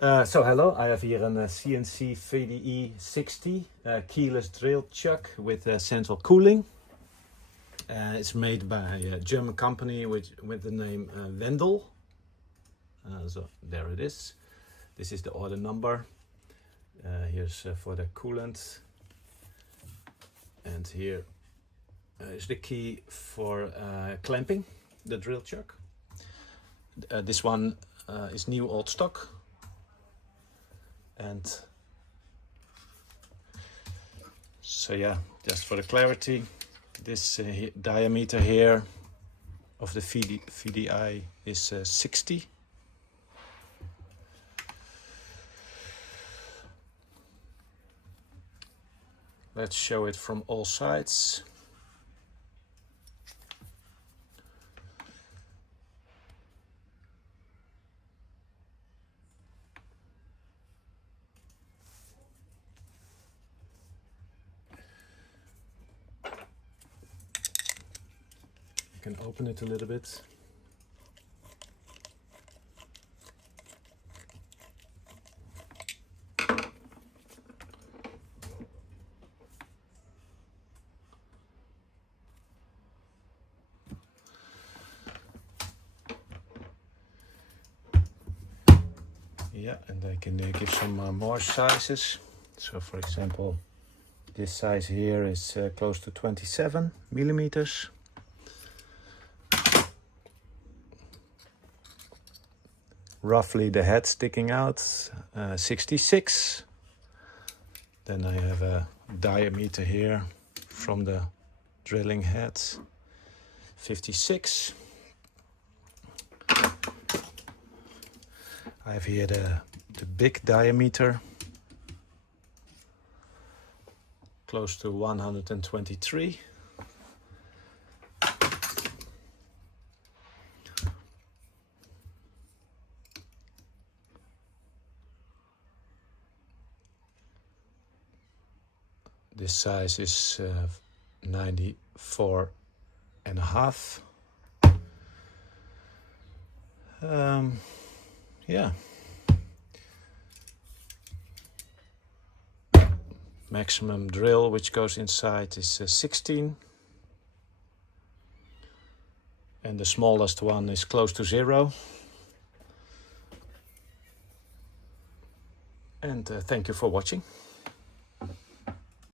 So hello, I have here a CNC VDI 60 keyless drill chuck with central cooling. It's made by a German company with the name Wendel. So there it is. This is the order number. Here's for the coolant. And here is the key for clamping the drill chuck. This one is new old stock. And so yeah, just for the clarity, this diameter here of the VDI is 60. Let's show it from all sides. I can open it a little bit. Yeah, and I can give some more sizes. So for example, this size here is close to 27 millimeters. Roughly the head sticking out 66. Then I have a diameter here from the drilling head 56. I have here the big diameter, close to 123. This size is 94 and a half. Yeah. Maximum drill which goes inside is 16. And the smallest one is close to 0. And thank you for watching.